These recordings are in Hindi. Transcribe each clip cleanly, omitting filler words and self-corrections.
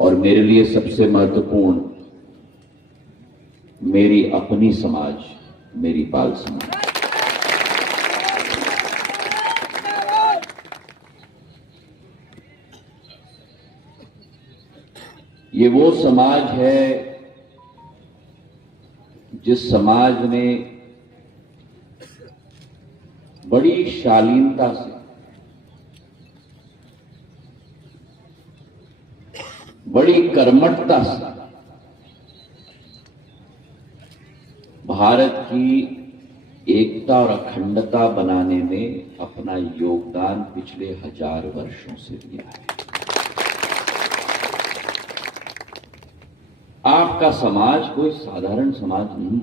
और मेरे लिए सबसे महत्वपूर्ण मेरी अपनी समाज, मेरी पाल समाज। ये वो समाज है जिस समाज ने बड़ी शालीनता से, बड़ी कर्मठता से भारत की एकता और अखंडता बनाने में अपना योगदान पिछले 1000 वर्षों से दिया है। आपका समाज कोई साधारण समाज नहीं।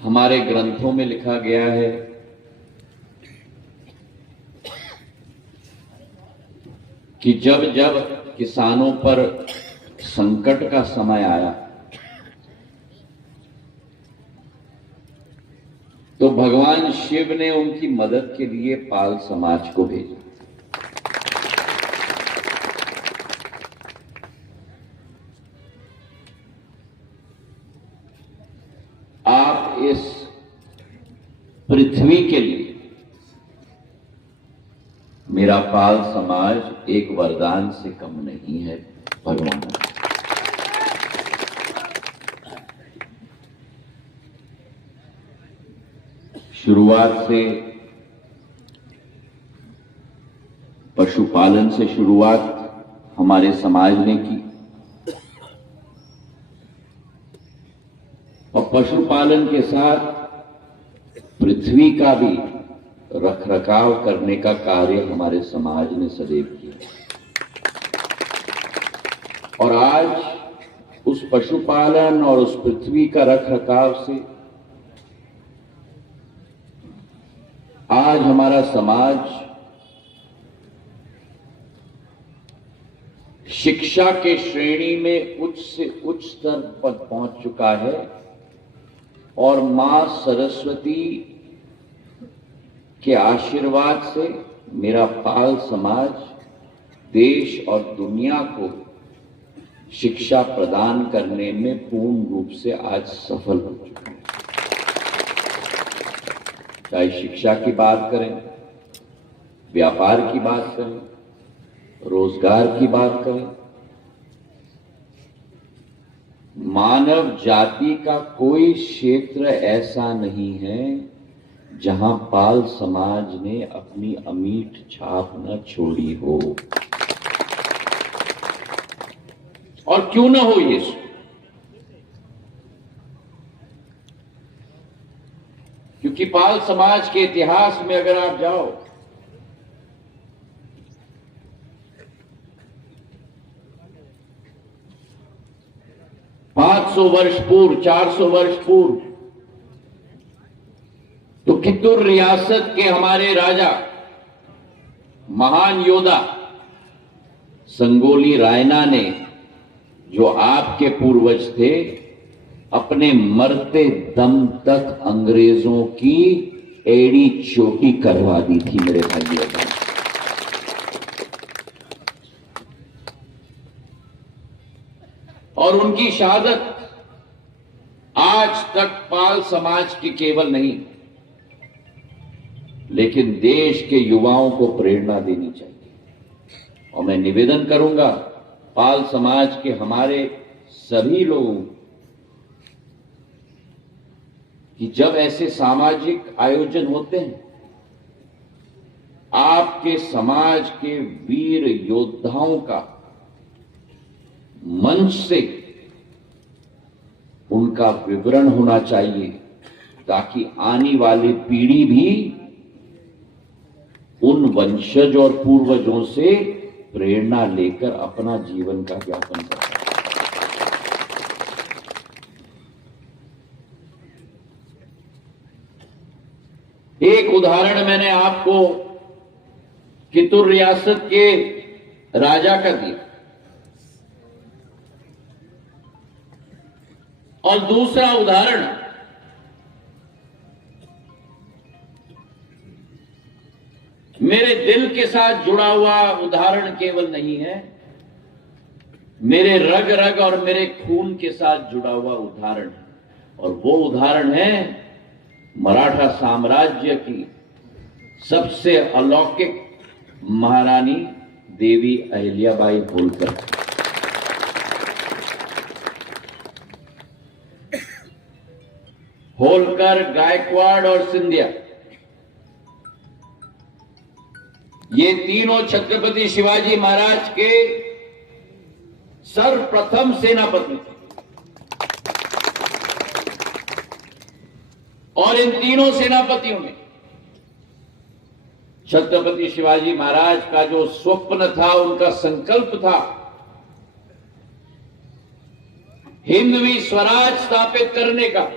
हमारे ग्रंथों में लिखा गया है कि जब जब किसानों पर संकट का समय आया तो भगवान शिव ने उनकी मदद के लिए पाल समाज को भेजा। आप इस पृथ्वी के लिए मेरा पाल समाज एक वरदान से कम नहीं है भगवान। शुरुआत से पशुपालन से शुरुआत हमारे समाज ने की और पशुपालन के साथ पृथ्वी का भी रखरखाव करने का कार्य हमारे समाज ने सदैव किया। और आज उस पशुपालन और उस पृथ्वी का रखरखाव से आज हमारा समाज शिक्षा के श्रेणी में उच्च से उच्च स्तर पर पहुंच चुका है और मां सरस्वती के आशीर्वाद से मेरा पाल समाज देश और दुनिया को शिक्षा प्रदान करने में पूर्ण रूप से आज सफल हो चुका है। चाहे शिक्षा की बात करें, व्यापार की बात करें, रोजगार की बात करें, मानव जाति का कोई क्षेत्र ऐसा नहीं है जहां पाल समाज ने अपनी अमीठ छाप न छोड़ी हो। और क्यों न हो ये, क्योंकि पाल समाज के इतिहास में अगर आप जाओ वर्ष पूर्व, 400 वर्ष पूर्व तो कित्तूर रियासत के हमारे राजा, महान योद्धा संगोली रायना ने, जो आपके पूर्वज थे, अपने मरते दम तक अंग्रेजों की एड़ी चोटी करवा दी थी मेरे भाइयों। और उनकी शहादत आज तक पाल समाज की केवल नहीं, लेकिन देश के युवाओं को प्रेरणा देनी चाहिए। और मैं निवेदन करूंगा पाल समाज के हमारे सभी लोगों कि जब ऐसे सामाजिक आयोजन होते हैं, आपके समाज के वीर योद्धाओं का मंच से उनका विवरण होना चाहिए, ताकि आने वाली पीढ़ी भी उन वंशज और पूर्वजों से प्रेरणा लेकर अपना जीवन का व्यापन कर सके। एक उदाहरण मैंने आपको कित्तूर रियासत के राजा का दिया और दूसरा उदाहरण मेरे दिल के साथ जुड़ा हुआ उदाहरण केवल नहीं है, मेरे रग रग और मेरे खून के साथ जुड़ा हुआ उदाहरण है। और वो उदाहरण है मराठा साम्राज्य की सबसे अलौकिक महारानी देवी अहिल्याबाई होलकर। होलकर, गायकवाड़ और सिंधिया, ये तीनों छत्रपति शिवाजी महाराज के सर्वप्रथम सेनापति थे। और इन तीनों सेनापतियों में छत्रपति शिवाजी महाराज का जो स्वप्न था, उनका संकल्प था, हिंदवी स्वराज स्थापित करने का।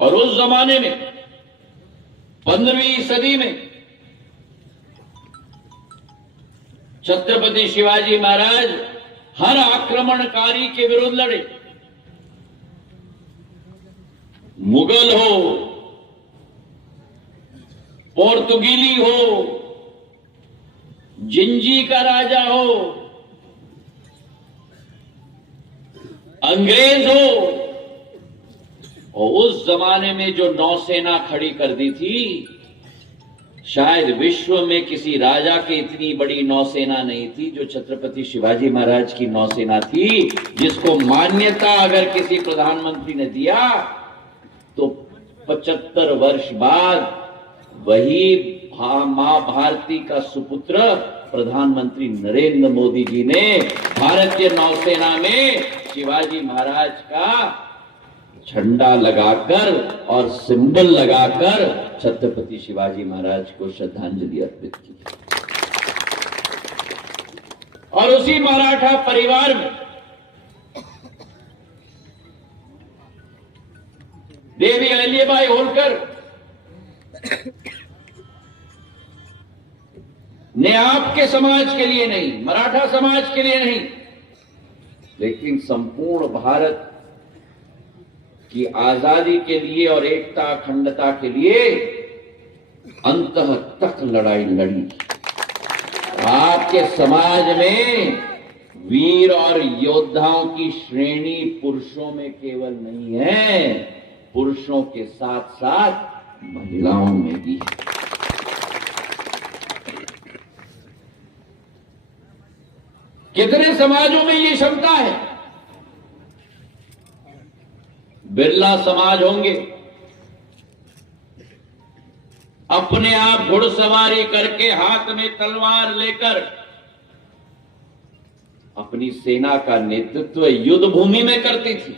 और उस जमाने में 15वीं सदी में छत्रपति शिवाजी महाराज हर आक्रमणकारी के विरुद्ध लड़े। मुगल हो, पोर्तुगीली हो, जिंजी का राजा हो, अंग्रेज हो, और उस जमाने में जो नौसेना खड़ी कर दी थी, शायद विश्व में किसी राजा की इतनी बड़ी नौसेना नहीं थी जो छत्रपति शिवाजी महाराज की नौसेना थी, जिसको मान्यता अगर किसी प्रधानमंत्री ने दिया तो 75 वर्ष बाद वही मां भारती का सुपुत्र प्रधानमंत्री नरेंद्र मोदी जी ने भारतीय नौसेना में शिवाजी महाराज का झंडा लगाकर और सिंबल लगाकर छत्रपति शिवाजी महाराज को श्रद्धांजलि अर्पित की। और उसी मराठा परिवार में देवी अहिल्याबाई होलकर ने आपके समाज के लिए नहीं, मराठा समाज के लिए नहीं, लेकिन संपूर्ण भारत की आजादी के लिए और एकता अखंडता के लिए अंतः तक लड़ाई लड़ी। आपके समाज में वीर और योद्धाओं की श्रेणी पुरुषों में केवल नहीं है, पुरुषों के साथ साथ महिलाओं में भी है। कितने समाजों में ये क्षमता है? बिरला समाज होंगे, अपने आप घुड़सवारी करके हाथ में तलवार लेकर अपनी सेना का नेतृत्व युद्ध भूमि में करती थी।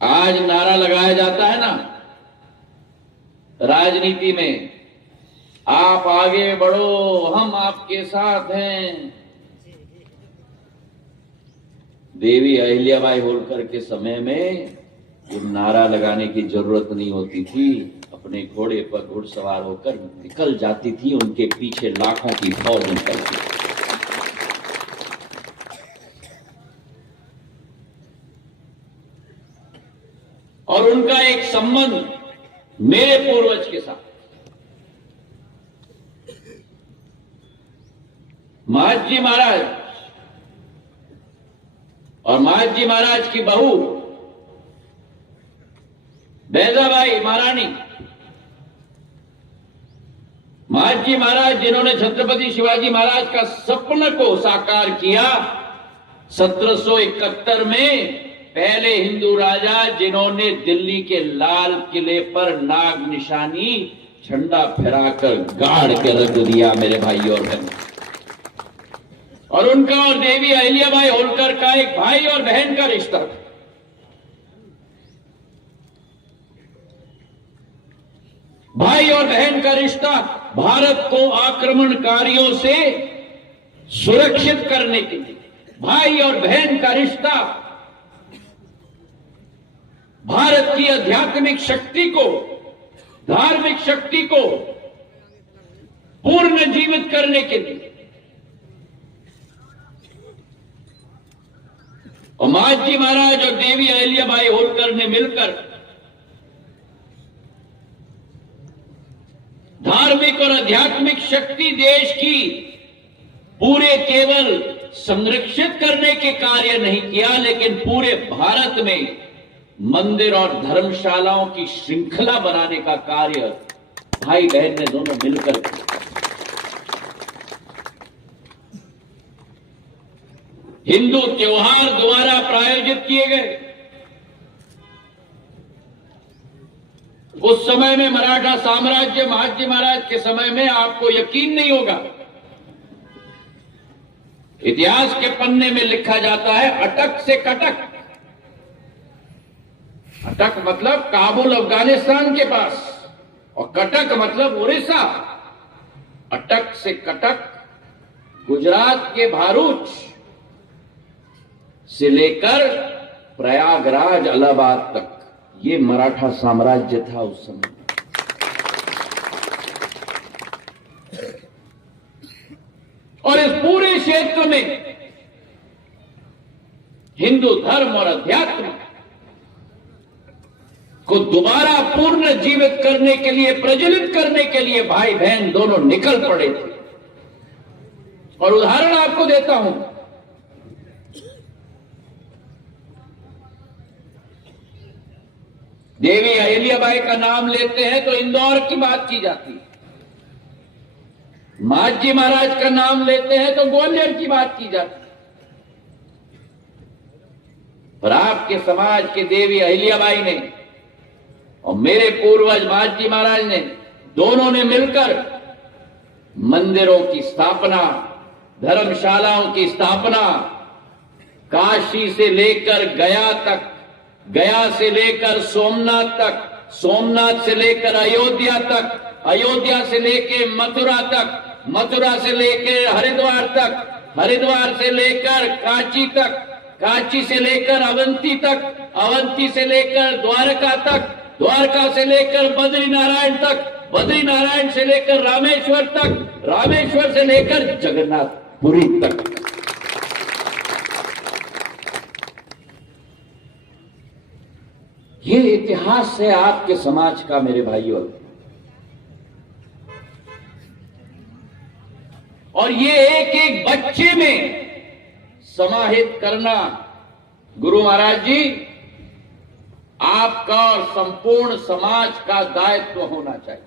आज नारा लगाया जाता है ना राजनीति में, आप आगे बढ़ो, हम आपके साथ हैं। देवी अहिल्याबाई होलकर के समय में ये नारा लगाने की जरूरत नहीं होती थी। अपने घोड़े पर घुड़सवार होकर निकल जाती थी, उनके पीछे लाखों की फौज निकलती थी। और उनका एक संबंध मेरे पूर्वज के साथ, महाजी महाराज और महाजी महाराज की बहू बैजाबाई महारानी, महाजी महाराज जिन्होंने छत्रपति शिवाजी महाराज का सपने को साकार किया। 1771 में पहले हिंदू राजा जिन्होंने दिल्ली के लाल किले पर नाग निशानी झंडा फहराकर गाड़ के रख दिया मेरे भाई और बहन। और उनका और देवी अहिल्याबाई होलकर का एक भाई और बहन का रिश्ता था। भाई और बहन का रिश्ता भारत को आक्रमणकारियों से सुरक्षित करने के लिए, भाई और बहन का रिश्ता भारत की आध्यात्मिक शक्ति को, धार्मिक शक्ति को पुनर्जीवित करने के लिए। और महाजी महाराज और देवी अहिल्याबाई होलकर ने मिलकर धार्मिक और आध्यात्मिक शक्ति देश की पूरे केवल संरक्षित करने के कार्य नहीं किया, लेकिन पूरे भारत में मंदिर और धर्मशालाओं की श्रृंखला बनाने का कार्य भाई बहन ने दोनों मिलकर किया। हिंदू त्योहार द्वारा प्रायोजित किए गए। उस समय में मराठा साम्राज्य महाजी महाराज के समय में आपको यकीन नहीं होगा, इतिहास के पन्ने में लिखा जाता है अटक से कटक। अटक मतलब काबुल अफगानिस्तान के पास और कटक मतलब उड़ीसा। अटक से कटक गुजरात के भारूच से लेकर प्रयागराज इलाहाबाद तक ये मराठा साम्राज्य था उस समय। और इस पूरे क्षेत्र में हिंदू धर्म और अध्यात्म को दोबारा पूर्ण जीवित करने के लिए, प्रज्वलित करने के लिए भाई बहन दोनों निकल पड़े थे। और उदाहरण आपको देता हूं, देवी अहिल्याबाई का नाम लेते हैं तो इंदौर की बात की जाती है, महाजी महाराज का नाम लेते हैं तो ग्वालियर की बात की जाती है। पर आपके समाज के देवी अहिल्याबाई ने और मेरे पूर्वज महाजी महाराज ने, दोनों ने मिलकर मंदिरों की स्थापना, धर्मशालाओं की स्थापना, काशी से लेकर गया तक, गया से लेकर सोमनाथ तक, सोमनाथ से लेकर अयोध्या तक, अयोध्या से लेकर मथुरा तक, मथुरा से लेकर हरिद्वार तक, हरिद्वार से लेकर कांची तक, कांची से लेकर अवंती तक, अवंती से लेकर द्वारका तक, द्वारका से लेकर बद्रीनारायण तक, बद्रीनारायण से लेकर रामेश्वर तक, रामेश्वर से लेकर जगन्नाथपुरी तक। ये इतिहास है आपके समाज का मेरे भाइयों। और ये एक एक बच्चे में समाहित करना गुरु महाराज जी आपका और संपूर्ण समाज का दायित्व होना चाहिए।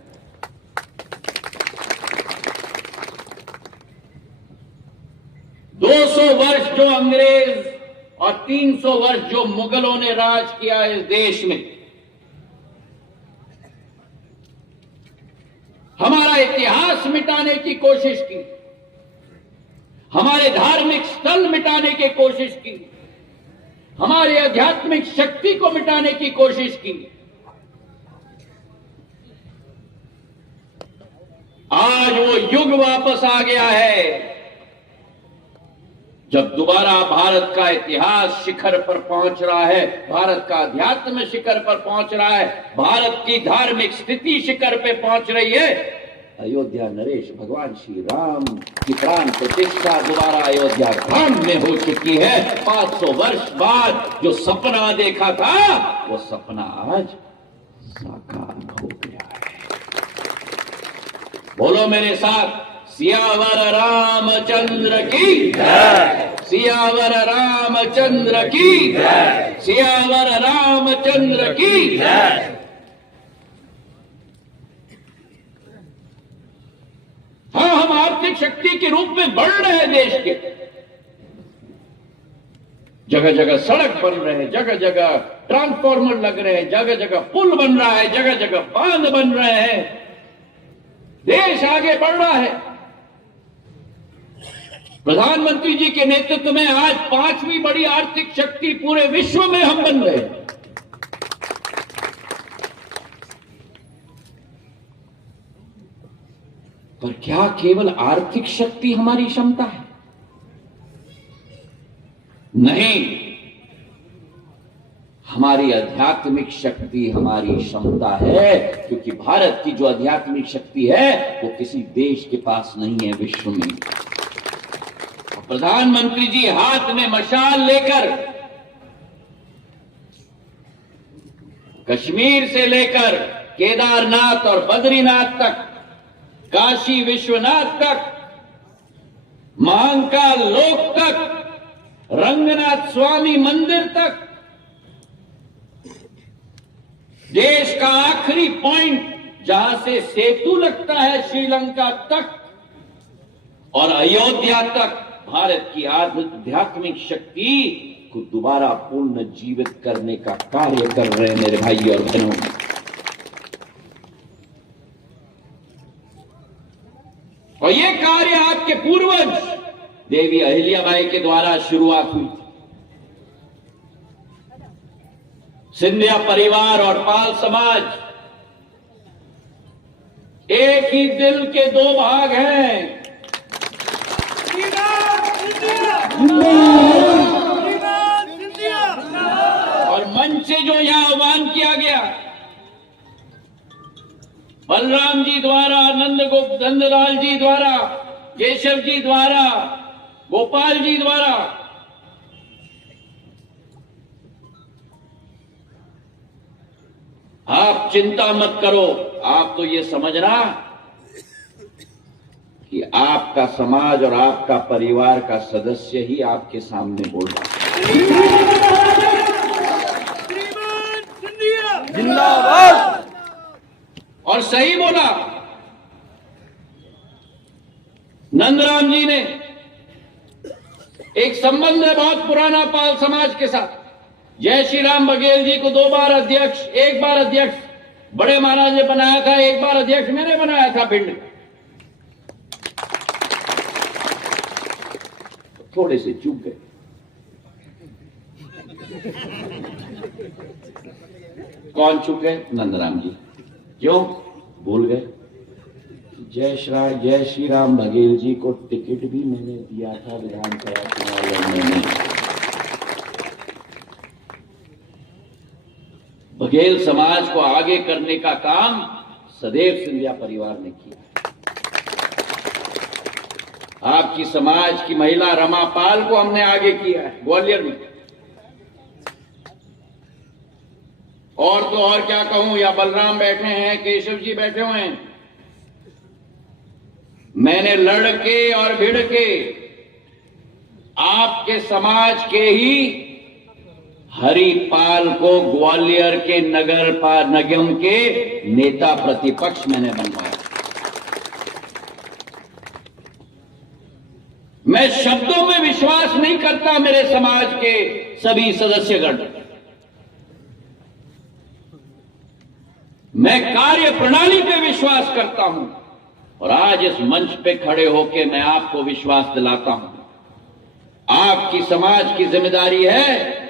दो 200 वर्ष जो अंग्रेज और 300 वर्ष जो मुगलों ने राज किया इस देश में, हमारा इतिहास मिटाने की कोशिश की, हमारे धार्मिक स्थल मिटाने की कोशिश की, हमारी आध्यात्मिक शक्ति को मिटाने की कोशिश की। आज वो युग वापस आ गया है जब दोबारा भारत का इतिहास शिखर पर पहुंच रहा है, भारत का अध्यात्म शिखर पर पहुंच रहा है, भारत की धार्मिक स्थिति शिखर पे पहुंच रही है। अयोध्या नरेश भगवान श्री राम की प्राण प्रतिष्ठा दोबारा अयोध्या धाम में हो चुकी है। 500 वर्ष बाद जो सपना देखा था वो सपना आज साकार हो गया है। बोलो मेरे साथ, सियावर रामचंद्र की जय, सियावर रामचंद्र की जय, सियावर रामचंद्र की जय। हाँ, हम आर्थिक शक्ति के रूप में बढ़ रहे हैं देश के। जगह जगह सड़क बन रहे हैं, जगह जगह ट्रांसफार्मर लग रहे हैं, जगह जगह पुल बन रहा है, जगह जगह बांध बन रहे हैं। देश आगे बढ़ रहा है। प्रधानमंत्री जी के नेतृत्व में आज 5वीं बड़ी आर्थिक शक्ति पूरे विश्व में हम बन रहे हैं। पर क्या केवल आर्थिक शक्ति हमारी क्षमता है? नहीं, हमारी आध्यात्मिक शक्ति हमारी क्षमता है, क्योंकि भारत की जो आध्यात्मिक शक्ति है वो किसी देश के पास नहीं है विश्व में। प्रधानमंत्री जी हाथ में मशाल लेकर कश्मीर से लेकर केदारनाथ और बद्रीनाथ तक, काशी विश्वनाथ तक, महाकाल लोक तक, रंगनाथ स्वामी मंदिर तक, देश का आखिरी पॉइंट जहां से सेतु लगता है श्रीलंका तक और अयोध्या तक भारत की आध्यात्मिक शक्ति को दोबारा पुनर्जीवित करने का कार्य कर रहे हैं मेरे भाई और बहनों। और ये कार्य आपके पूर्वज देवी अहिल्याबाई के द्वारा शुरुआत हुई। सिंधिया परिवार और पाल समाज एक ही दिल के दो भाग हैं। और मंच से जो यहां आह्वान किया गया बलराम जी द्वारा, नंदलाल जी द्वारा, केशव जी द्वारा, गोपाल जी द्वारा, आप चिंता मत करो। आप तो ये समझना कि आपका समाज और आपका परिवार का सदस्य ही आपके सामने बोल रहा है। जिंदाबाद। और सही बोला नंदराम जी ने। एक संबंध है बहुत पुराना पाल समाज के साथ। जय श्री राम बघेल जी को 2 बार अध्यक्ष, 1 बार अध्यक्ष बड़े महाराज ने बनाया था, 1 बार अध्यक्ष मैंने बनाया था भिंड। थोड़े से चूक गए। कौन चूक गए? नंदराम जी। क्यों भूल गए? जय श्री राम बघेल जी को टिकट भी मैंने दिया था विधानसभा चुनाव लड़ने में। बघेल समाज को आगे करने का काम सदैव सिंधिया परिवार ने किया। आपकी समाज की महिला रमा पाल को हमने आगे किया है ग्वालियर में। और तो और क्या कहूं, या बलराम बैठे हैं, केशव जी बैठे हुए हैं। मैंने लड़ के और भिड़ के आपके समाज के ही हरिपाल को ग्वालियर के नगर निगम के नेता प्रतिपक्ष मैंने बनवाया। मैं शब्दों में विश्वास नहीं करता मेरे समाज के सभी सदस्यगण, मैं कार्य प्रणाली पे विश्वास करता हूं। और आज इस मंच पे खड़े होकर मैं आपको विश्वास दिलाता हूं, आपकी समाज की जिम्मेदारी है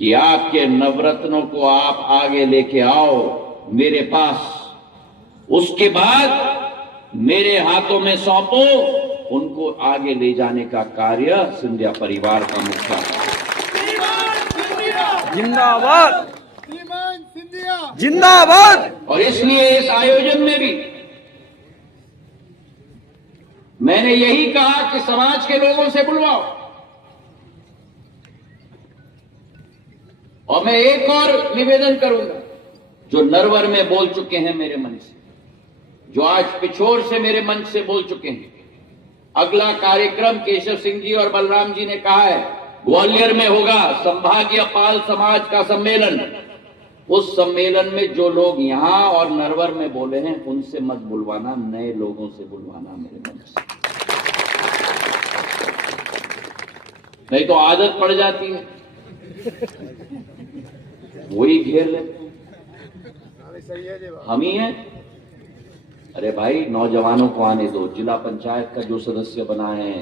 कि आपके नवरत्नों को आप आगे लेके आओ मेरे पास। उसके बाद मेरे हाथों में सौंपो, उनको आगे ले जाने का कार्य सिंधिया परिवार का मुख्य है। जिंदाबाद। जिंदाबाद। और इसलिए इस आयोजन में भी मैंने यही कहा कि समाज के लोगों से बुलवाओ। और मैं एक और निवेदन करूंगा, जो नरवर में बोल चुके हैं मेरे मन से, जो आज पिछोर से मेरे मंच से बोल चुके हैं। अगला कार्यक्रम केशव सिंह जी और बलराम जी ने कहा है ग्वालियर में होगा संभागीय पाल समाज का सम्मेलन। उस सम्मेलन में जो लोग यहां और नरवर में बोले हैं उनसे मत बुलवाना, नए लोगों से बुलवाना मेरे मन से। नहीं तो आदत पड़ जाती है, वही घेर लेते हैं। हम ही हैं। अरे भाई नौजवानों को आने दो। जिला पंचायत का जो सदस्य बना है,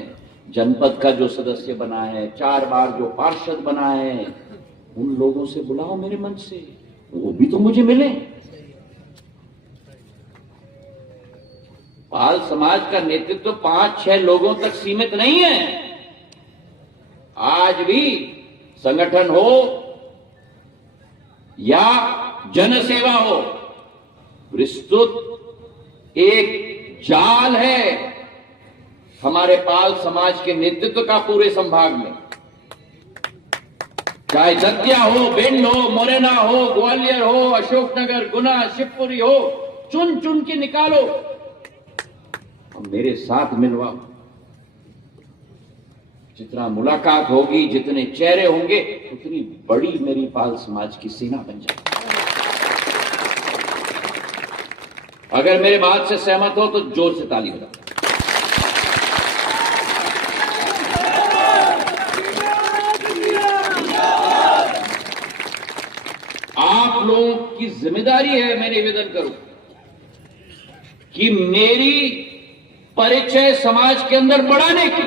जनपद का जो सदस्य बना है, 4 बार जो पार्षद बना है, उन लोगों से बुलाओ मेरे मंच से, वो भी तो मुझे मिले। पाल समाज का नेतृत्व 5-6 लोगों तक सीमित नहीं है। आज भी संगठन हो या जनसेवा हो, विस्तृत एक जाल है हमारे पाल समाज के नेतृत्व का पूरे संभाग में। चाहे दतिया हो, भिंड हो, मुरैना हो, ग्वालियर हो, अशोकनगर, गुना, शिवपुरी हो, चुन चुन के निकालो और मेरे साथ मिलवाओ। जितना मुलाकात होगी, जितने चेहरे होंगे, उतनी बड़ी मेरी पाल समाज की सेना बन जाएगी। अगर मेरे बात से सहमत हो तो जोर से ताली बजाओ। आप लोगों की जिम्मेदारी है, मैं निवेदन करूं कि मेरी परिचय समाज के अंदर बढ़ाने की।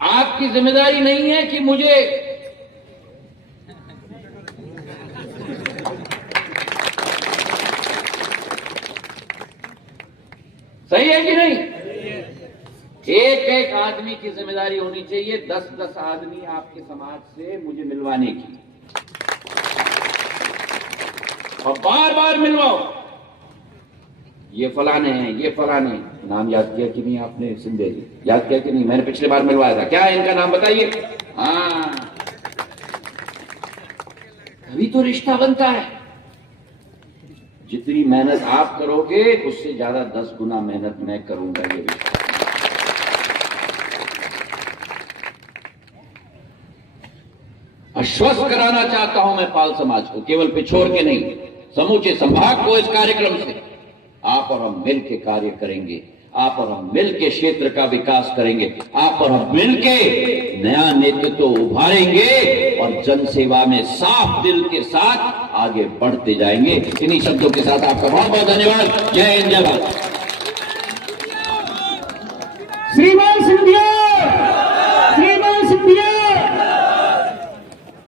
आपकी जिम्मेदारी नहीं है कि मुझे सही है कि नहीं? एक एक आदमी की जिम्मेदारी होनी चाहिए 10-10 आदमी आपके समाज से मुझे मिलवाने की, और बार बार मिलवाओ। ये फलाने हैं, ये फलाने। नाम याद किया कि नहीं आपने? सिंधे जी याद किया कि नहीं? मैंने पिछले बार मिलवाया था। क्या है इनका नाम बताइए। हाँ, तभी तो रिश्ता बनता है। जितनी मेहनत आप करोगे उससे ज्यादा 10 गुना मेहनत मैं करूंगा। ये रिश्ता आश्वस्त कराना चाहता हूं मैं पाल समाज को, केवल पिछोर के नहीं, समूचे संभाग को इस कार्यक्रम से आप और हम मिल के कार्य करेंगे। आप और हम मिल के क्षेत्र का विकास करेंगे। आप और हम मिल के नया नेतृत्व उभारेंगे और जन सेवा में साफ दिल के साथ आगे बढ़ते जाएंगे। इन्हीं शब्दों के साथ आपका बहुत बहुत धन्यवाद। जय हिंद, जय भारत। श्रीमान सिंधिया